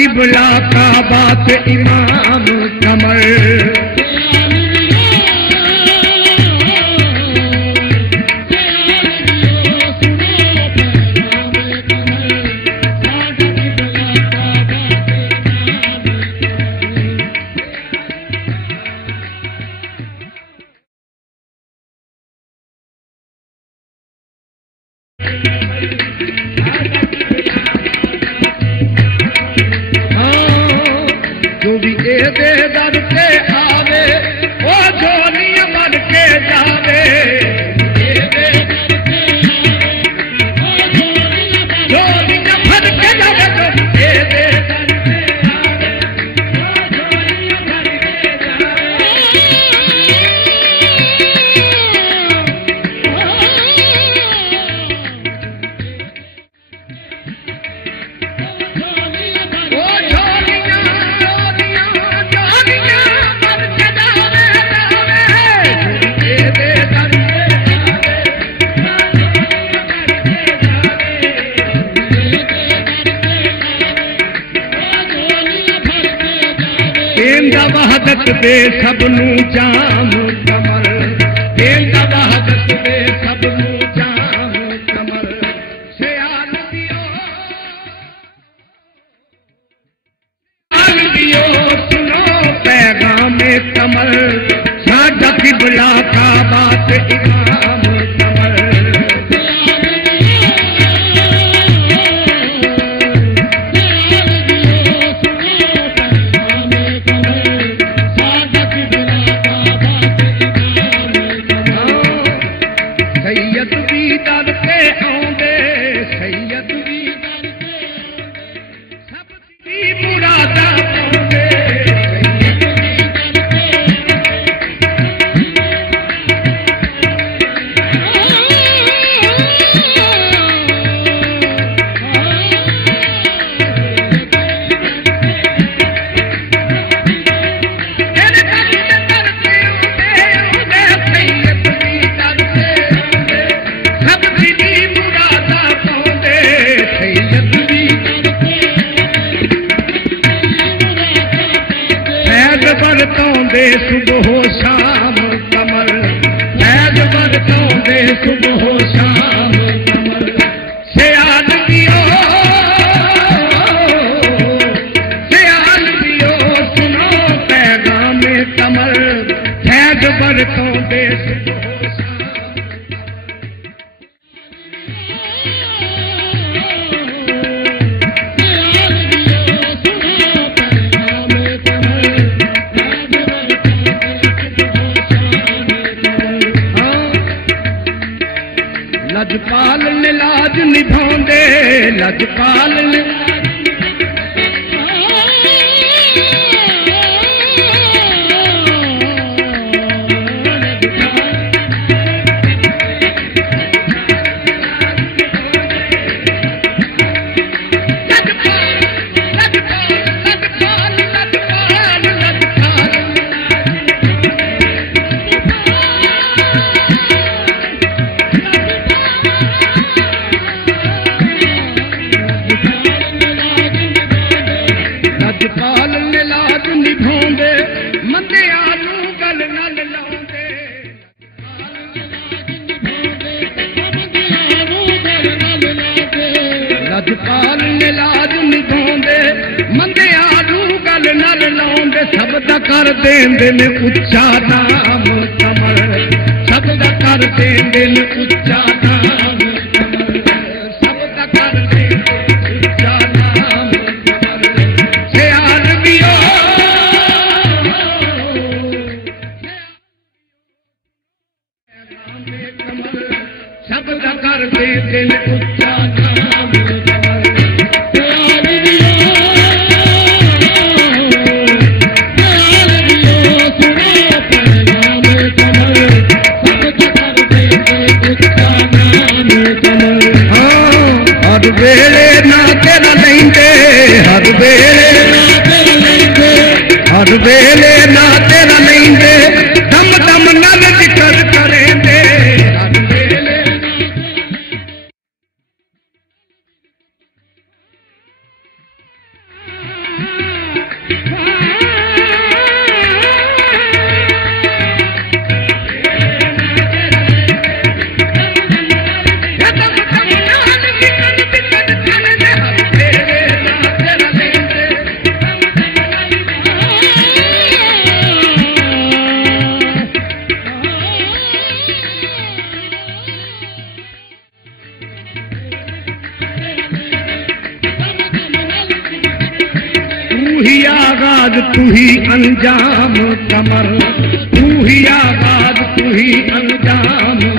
किबला का बात इमाम कमर जो भी दे दर पे आवे वो झोलियां भर के जावे, झोलियां भर के जावे, जो दे दर पे आवे वो झोलियां भर के वहदत दे सबनू जाम कमर, देंदा वहदत दे सबनू जाम कमर, सयाल दियो सुनो पैगाम कमर, साडा किबला का बात इमाम कमर। सैयद भी दर पे आंदे, सैयद भी दर पे सब दी मुरादा पांदे, बरतौंदे सुबह शाम कमर, फैज बरतौंदे सुबह शाम कमर, सयाल दियो सुनो पैगाम कमर, फैज बरतौंदे सुबह शाम। लजपाल ने लाज निभांदे, लजपाल ने लजपाल ने लाज निभांदे, मंदे आलू गल नल लांदे, लजपाल ने लाज निभांदे, मंदे आलू गल नल लांदे, सब दा कर देंदे ने उच्चा नाम कमर, सब दा कर देंदे ने उच्चा नाम कमर, सब दा कर देंदे उच्चा नाम कमर, सयाल दियो सब दा कर देंदे ने उच्चा नाम कमर, सयाल दियो सुनो पैगाम कमर, सब दा कर देंदे उच्चा नाम कमर। हर वेले ना तेरा लेंदे, हर वेले ना तेरा लेंदे, हर वेले ना तेरा लेंदे, दम दम नल जिक्र करेंदे, हर वेले तू ही अंजाम कमर, तू ही आगाज तू ही अंजाम